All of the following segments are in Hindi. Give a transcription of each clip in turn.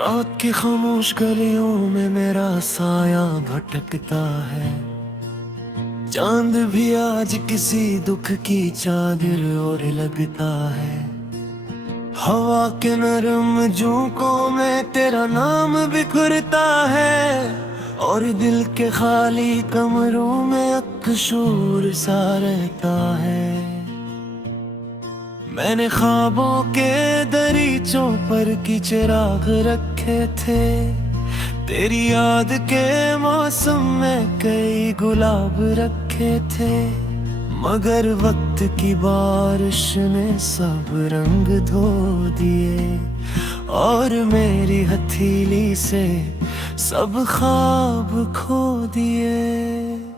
रात की खामोश गलियों में मेरा साया भटकता है। चांद भी आज किसी दुख की चादर और लगता है। हवा के नरम झोंकों में तेरा नाम बिखरता है। और दिल के खाली कमरों में अक्सूर सा रहता है। मैंने ख्वाबों के दरीचों पर की चिराग रखे थे। तेरी याद के मौसम में कई गुलाब रखे थे। मगर वक्त की बारिश ने सब रंग धो दिए। और मेरी हथेली से सब ख्वाब खो दिए।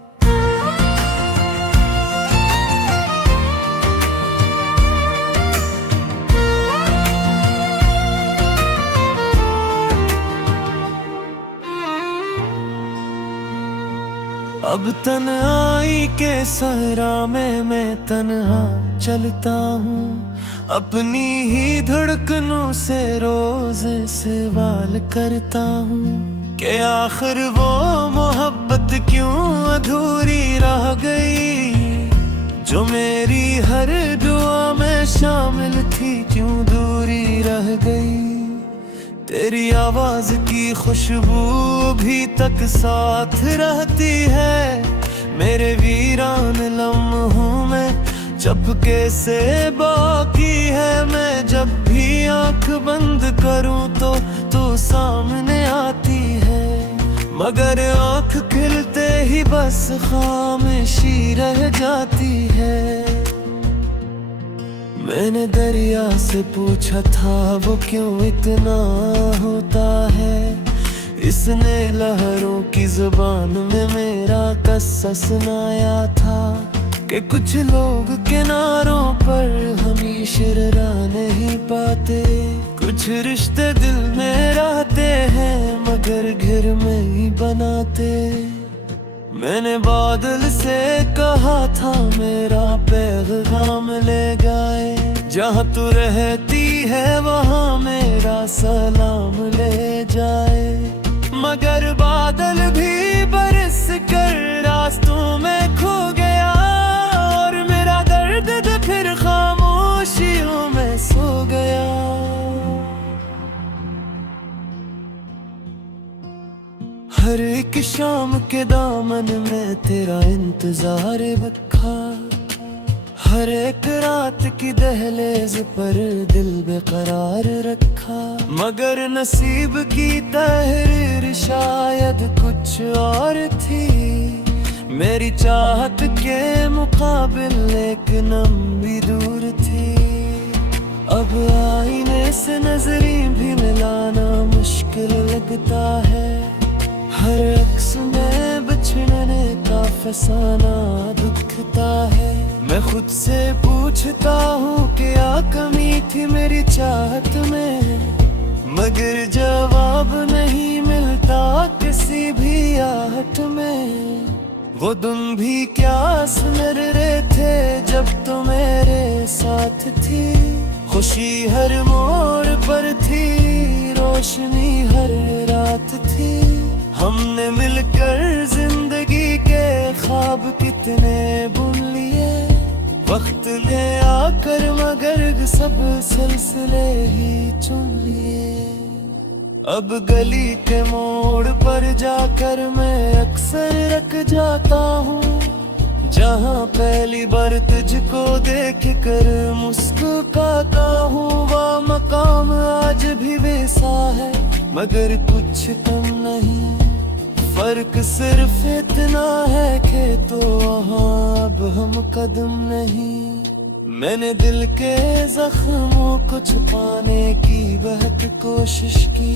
अब तन्हाई के सहरा में मैं तन्हा चलता हूँ। अपनी ही धड़कनों से रोज सवाल करता हूँ कि आखिर वो मोहब्बत क्यों अधूरी रह गई। जो मेरी हर दुआ में शामिल थी क्यों दूरी रह गई। तेरी आवाज की खुशबू भी तक साथ रहती है। मेरे वीरान लम्हों में चपके से बाकी है। मैं जब भी आंख बंद करूं तो तू सामने आती है। मगर आंख खिलते ही बस खामोशी रह जाती है। मैंने दरिया से पूछा था वो क्यों इतना होता है। इसने लहरों की जुबान में मेरा कस्सा सुनाया था कि कुछ लोग किनारों पर हमेशा रह नहीं पाते। कुछ रिश्ते दिल में रहते हैं मगर घर में ही बनाते। मैंने बादल से कहा था मेरा पैगाम ले गए। जहाँ तू रहती है वहाँ मेरा सलाम ले जाए। मगर बादल भी बरस कर रास्तों में खो गया। और मेरा दर्द फिर खामोशियों में सो गया। हर एक शाम के दामन में तेरा इंतजार रखा। हर एक रात की दहलीज पर दिल बेकरार रखा। मगर नसीब की तहरीर शायद कुछ और थी। मेरी चाहत के मुकाबिल एक लम्बी दूर थी। अब आईने से नजरें भी मिलाना मुश्किल लगता है। हर अक्स में बिछड़ने का फसाना दुखता है। मैं खुद से पूछता हूँ कि क्या कमी थी मेरी चाहत में। मगर जवाब नहीं मिलता किसी भी आहट में। वो दिन भी क्या सुनर रहे थे जब तो मेरे साथ थी। खुशी हर मोड़ पर थी, रोशनी हर रात थी। हमने मिलकर जिंदगी के ख्वाब कितने बुन लिए। वक्त ने आकर मगर सब सिलसिले ही चुन लिए। अब गली के मोड़ पर जाकर मैं अक्सर रख जाता हूँ। जहाँ पहली बार तुझको देख कर मुस्कुराता हूँ। वह मकाम आज भी वैसा है मगर कुछ कम नहीं। फर्क सिर्फ इतना है कि तो वहाँ अब हम कदम नहीं। मैंने दिल के जख्मों को छुपाने की बहुत कोशिश की।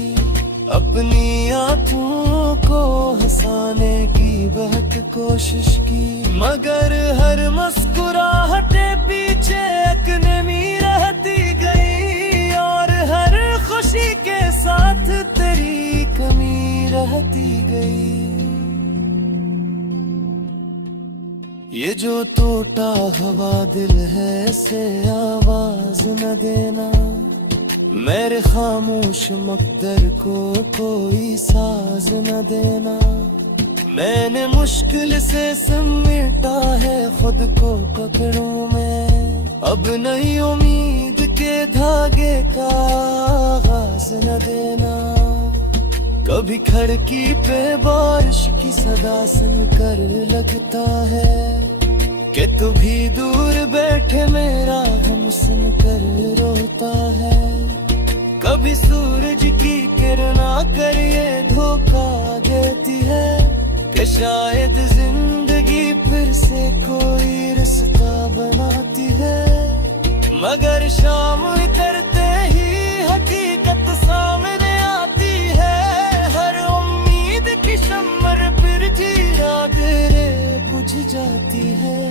अपनी आंखों को हंसाने की बहुत कोशिश की। मगर हर मुस्कुराहटे पीछे एक नमी रहती गई। और हर खुशी के साथ तेरी कमी रहती गई। ये जो टूटा हवा दिल है से आवाज न देना। मेरे खामोश मकदर को कोई साज न देना। मैंने मुश्किल से समेटा है खुद को पकड़ूं मैं, अब नई उम्मीद के धागे का आगाज न देना। कभी खिड़की पे बारिश की सदा सुनकर लगता है कि तू भी दूर बैठे मेरा गम सुनकर रोता है। कभी सूरज की किरण आकर ये धोखा देती है कि शायद जिंदगी फिर से कोई रास्ता बनाती है, मगर शाम उतरते ही हकीकत सामने आती है। हर उम्मीद की शम्मर फिर धीरे धीरे बुझ जाती है,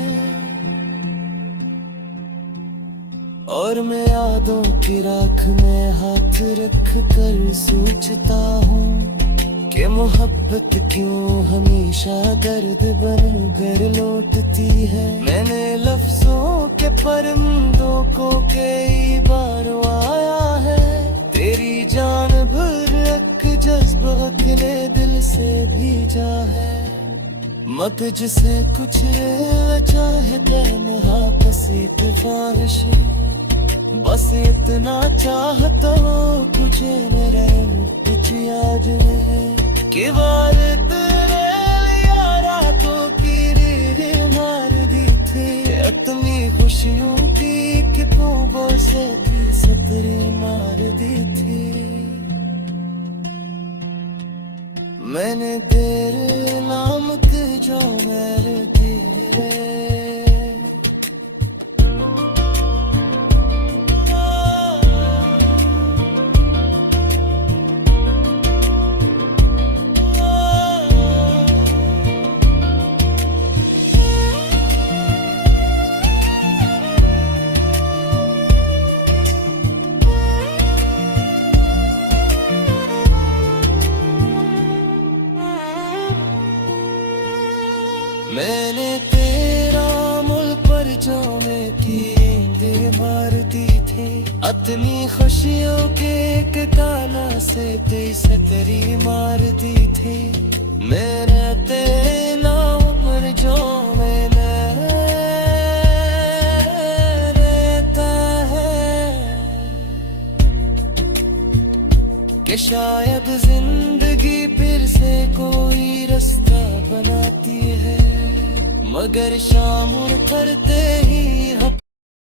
और मैं यादों की राख में हाथ रख कर सोचता हूँ कि मोहब्बत क्यों हमेशा दर्द बनकर लौटती है। मैंने लफ्जों के परिंदों को कई बार आया है, तेरी जान भर एक जज्बा अकेले दिल से भीजा है। मगज से कुछ चाहे तन्हा कसीत फारिश, बस इतना चाहता हूँ कुछ न रहे कुछ याद है कि बार तेरे लिया रातों की नींद मार दी थी। इतनी खुशियों की कि तू से भी सतरी मार दी थी। मैंने तेरे नाम के जो मेरे दिए मैंने तेरा मुल्क पर जाने की नींद मार दी थी। अपनी खुशियों के एक ताला से तेरी सतरी मार दी थी। मेरे तेरा पर जो में रहता है कि शायद जिंदगी फिर से कोई रास्ता बनाती है, मगर शाम करते ही